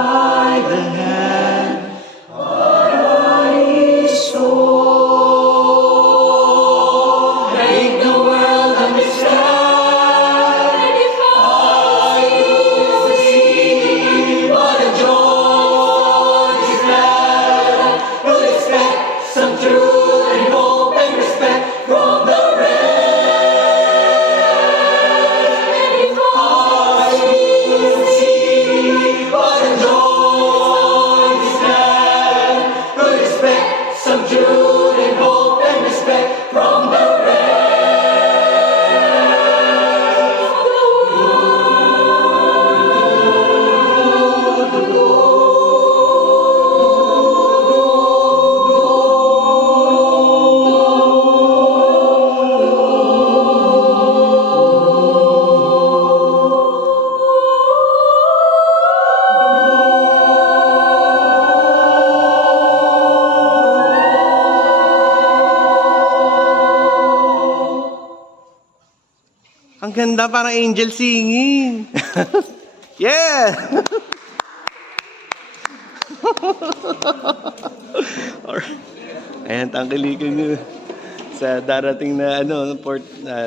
by the hand, our bodies soul. Make the world understand. If all you see, what a joy is that. We'll expect some truth and hope and respect from the some truth and hope and respect from the rest of the Ang ganda, parang angel singing. Yeah! Alright. Ayan, tangkilikan nyo sa darating na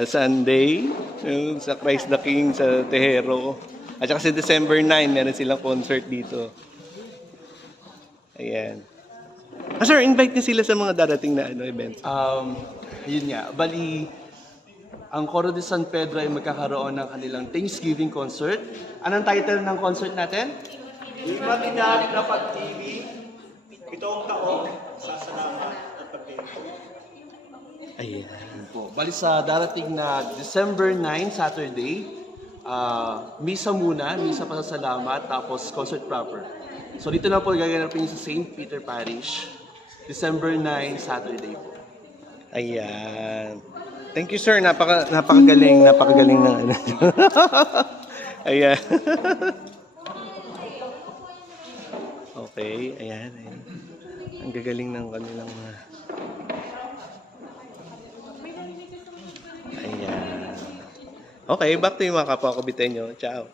Sunday, yung sa Christ the King sa Tejero. At saka si December 9, meron silang concert dito. Ayan. Sir, invite niyo sila sa mga darating na events. Yun nga, bali, ang Coro de San Pedro ay magkakaroon ng kanilang Thanksgiving concert. Anong title ng concert natin? Matinag na pag-TV, 7 taon sa salamat at pagtitiwala. Ayan. Bali sa darating na December 9, Saturday, misa muna, misa pasasalamat, tapos concert proper. So dito na po gaganapin sa St. Peter Parish, December 9, Saturday po. Ayan. Thank you, sir. Napakagaling ng ano. Ayan. Okay, ayan. Ang gagaling ng kanilang mga... Ayan. Okay, back to yung mga kapwa Caviteño. Ciao.